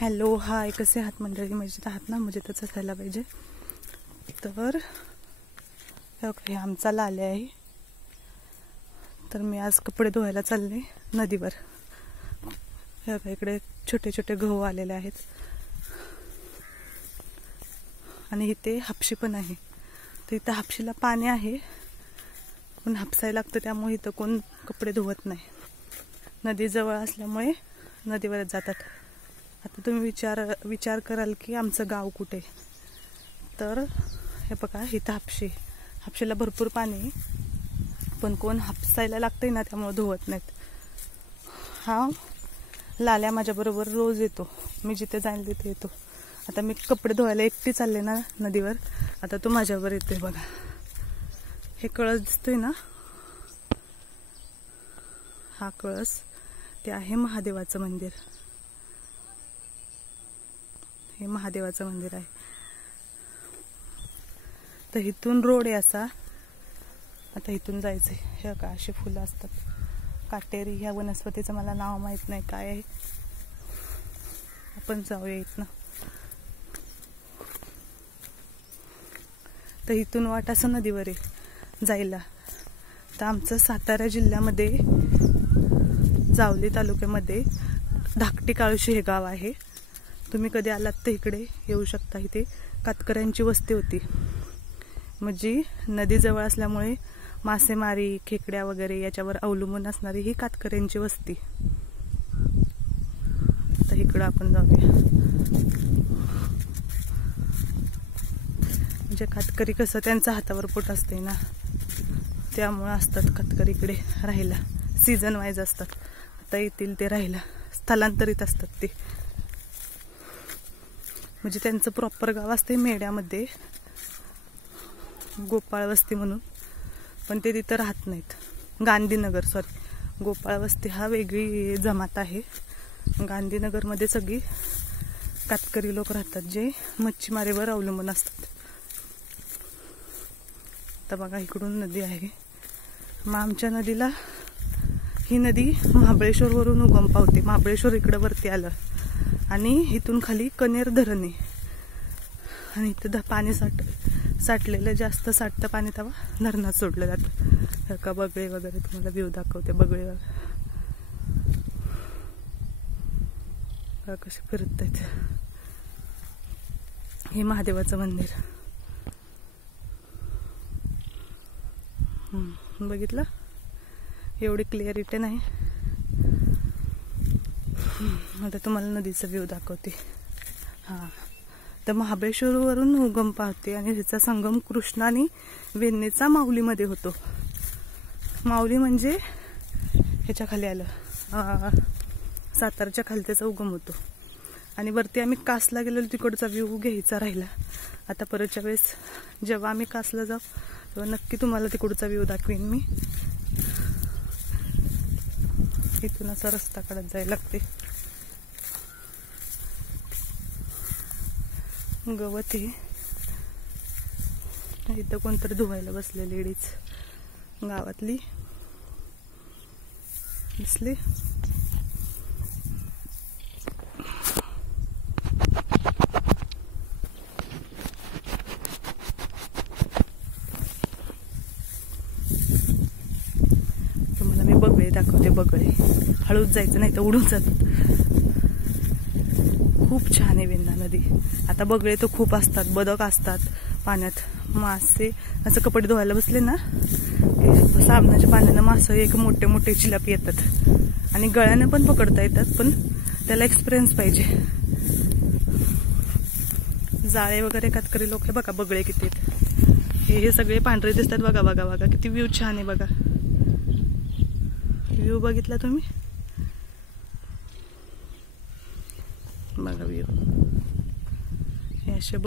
Hello, हाय, कसे आहात मंडळी? मजेत आहात ना? मजेतच असायला पाहिजे. तर हे आमचा लाल्या आहे. तर मी आज कपडे धुवायला चालले नदीवर. हे बघा, इकडे छोटे छोटे गहू आलेले आहेत आणि इथे हापशी पण आहे. तर इथं हापशीला पाणी आहे पण हापसायला लागतं, त्यामुळे इथं कोण कपडे धुवत नाही. नदी जवळ असल्यामुळे नदीवरच जातात. आता तुम्ही विचार कराल की आमचं गाव कुठे? तर हे बघा, इथं हापशीला भरपूर पाणी आहे पण कोण हापसायला लागतंय ना, त्यामुळे धुवत नाहीत. हा लाल्या माझ्याबरोबर रोज येतो. मी जिथे जाईल तिथे येतो. आता मी कपडे धुवायला एकटी चालले ना नदीवर. आता तो माझ्यावर येतोय. बघा, हे कळस दिसतोय ना, हा कळस ते आहे महादेवाचं मंदिर. हे महादेवाचं मंदिर आहे. तर इथून रोड आहे असा. आता इथून जायचंय. हे का अशी फुलं असतात, काटेरी. ह्या वनस्पतीचं मला नाव माहित नाही काय आहे. आपण जाऊया इथनं. तर इथून वाट असं नदीवर आहे जायला. तर आमचं सातारा जिल्ह्यामध्ये जावली तालुक्यामध्ये धाकटी काळशी हे गाव आहे. तुम्ही कधी आलात तर इकडे येऊ शकता. इथे कातकऱ्यांची वस्ती होती. म्हणजे नदी जवळ असल्यामुळे मासेमारी, खेकड्या वगैरे याच्यावर अवलंबून असणारी ही कातकऱ्यांची वस्ती. तर इकडं आपण जाऊया. म्हणजे कातकरी कसं त्यांचं हातावर पोट असते ना, त्यामुळे असतात कातकरी इकडे राहायला. सीझन वाईज असतात. आता येतील ते राहायला, स्थलांतरित असतात ते. म्हणजे त्यांचं प्रॉपर गाव असते मेड्यामध्ये, गोपाळ वस्ती म्हणून. पण ते तिथं राहत नाहीत. गांधीनगर, गोपाळ वस्ती हा वेगळी जमात आहे. गांधीनगरमध्ये सगळी कातकरी लोक राहतात जे मच्छीमारीवर अवलंबून असतात. तर बघा, इकडून नदी आहे. मग आमच्या नदीला, ही नदी महाबळेश्वरवरून उगम पावते. महाबळेश्वर इकडं वरती आलं आणि इथून खाली कनेर धरण आहे. आणि इथं पाणी साठलेलं, जास्त साठतं पाणी तेव्हा धरणात सोडलं जातं. का बगळे वगैरे तुम्हाला व्ह्यू दाखवते. बगळे वगैरे कसे फिरत आहेत. हे महादेवाचं मंदिर. बघितलं, एवढी क्लिअरिटी नाही. आता तुम्हाला नदीचा व्ह्यू दाखवते. हां, तर महाबळेश्वरवरून उगम पावते आणि ह्याचा संगम कृष्णा आणि वेण्णेचा माऊलीमध्ये होतो. माऊली म्हणजे ह्याच्या खाली आलं, सातारच्या खाली त्याचा उगम होतो. आणि वरती आम्ही कासला गेलेलो, तिकडचा व्ह्यू घ्यायचा राहिला. आता परतच्या वेळेस जेव्हा आम्ही कासला जाऊ तेव्हा नक्की तुम्हाला तिकडचा व्ह्यू दाखवेन मी. इथून असा रस्ता काढत जायला लागते. गवत आहे. इथं कोणतरी धुवायला बसले, लेडीज गावातली दिसली. तुम्हाला मी बगळे दाखवते. बगळे हळूच जायचं, नाही तर उडून जातात. खूप छान आहे वेण्णा नदी. आता बगळे तर खूप असतात, बदक असतात पाण्यात. मासे असं कपडे धुवायला बसले ना, साबणाच्या पाण्यानं मासे एक मोठे मोठे चिलापी येतात आणि गळ्यानं पण पकडता येतात, पण त्याला एक्सपिरियन्स पाहिजे. जाळे वगैरे कातकरी लोक. हे बघा बगळे किती आहेत. हे सगळे पांढरे दिसतात. बघा बघा बघा, किती व्ह्यू छान आहे. बघा व्ह्यू, बघितला तुम्ही? बघा व्ह्यू. हे असे